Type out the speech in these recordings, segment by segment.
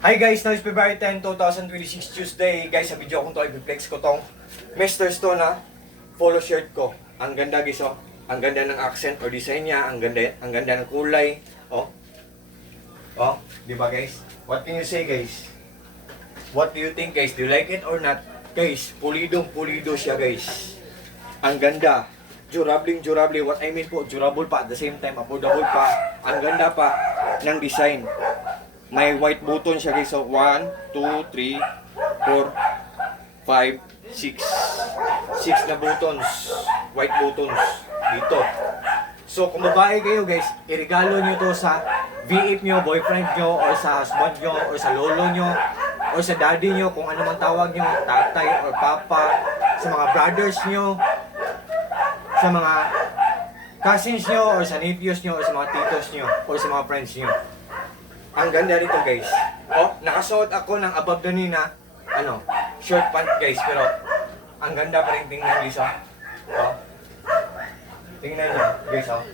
Hi guys, now is February 10, 2026 Tuesday. Guys, sa video kong to, i-flex ko tong Mr. Stone na polo shirt ko. Ang ganda guys, oh. Ang ganda ng accent or design niya, ang ganda ng kulay. Oh. Oh, di ba guys? What can you say guys? What do you think guys? Do you like it or not? Guys, pulido siya guys. Ang ganda. Durable. What I mean po, durable pa at the same time, affordable pa. Ang ganda pa ng design. May white button siya guys. So, 1, 2, 3, 4, 5, 6. 6 na buttons. White buttons. Dito. So, kung babae kayo guys, iregalo nyo to sa VF nyo, boyfriend nyo, or sa husband nyo, or sa lolo nyo, or sa daddy nyo, kung ano man tawag nyo, tatay or papa, sa mga brothers nyo, sa mga cousins nyo, or sa nephews nyo, or sa mga titos nyo, or sa mga friends nyo. Ang ganda rito guys. Oh, nakasuot ako ng above the knee na short pant guys, pero ang ganda pa rin tingnan guys. Oh. Tingnan nyo guys, oh.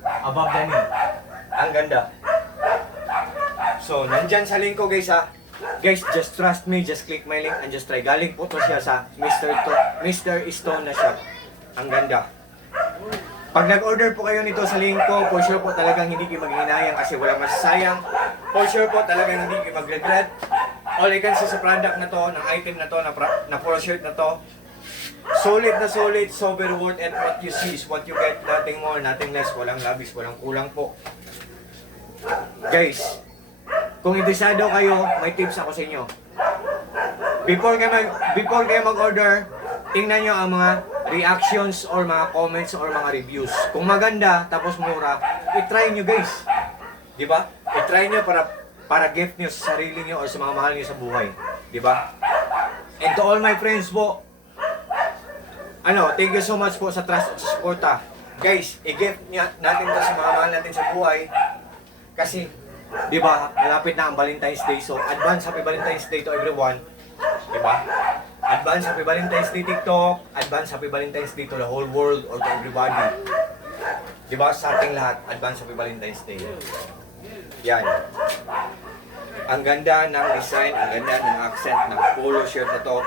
Above the knee. Ang ganda. So, nandyan sa link ko guys ha. Guys, just trust me, just click my link and just try. Galing po to siya sa Mr. Stone na shop. Ang ganda. Pag nag-order po kayo nito sa link ko, for sure po talagang hindi kayo maghinayang kasi walang masasayang. For sure po talagang hindi kayo mag-regret. All you can see sa product na to, ng item na to, na polo shirt na to, solid na solid, so very worth it. What you see is what you get, nothing more, nothing less, walang labis, walang kulang po. Guys, kung interesado kayo, may tips ako sa inyo. Before kayo mag-order, tingnan nyo ang mga reactions or mga comments or mga reviews. Kung maganda, tapos mura, i-try nyo guys. Diba? I-try nyo para gift nyo sa sarili nyo or sa mga mahal nyo sa buhay. Diba? And to all my friends po, thank you so much po sa trust at sa suporta. Guys, i-gift natin to sa mga mahal natin sa buhay. Kasi, diba, malapit na ang Valentine's Day. So, advance happy Valentine's Day to everyone. Diba? Advance happy Valentine's Day TikTok. Advance happy Valentine's Day to the whole world or to everybody. Diba? Sa ating lahat, advance happy Valentine's Day. Yan. Ang ganda ng design, ang ganda ng accent ng polo shirt na to.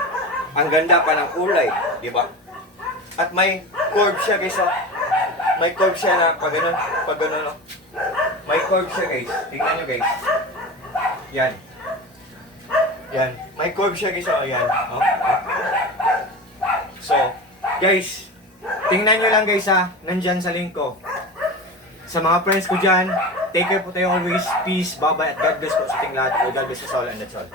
Ang ganda pa ng kulay. Diba? At may curve siya guys. May curve siya na pag ganun. May curve siya guys. Tingnan nyo guys. Yan. Yan. May curve siya guys. Yan. So, guys, tingnan nyo lang guys nandyan sa link ko. Sa mga friends ko dyan, take care po tayo always. Peace, bye-bye, at God bless po sa ating lahat. God bless us all and that's all.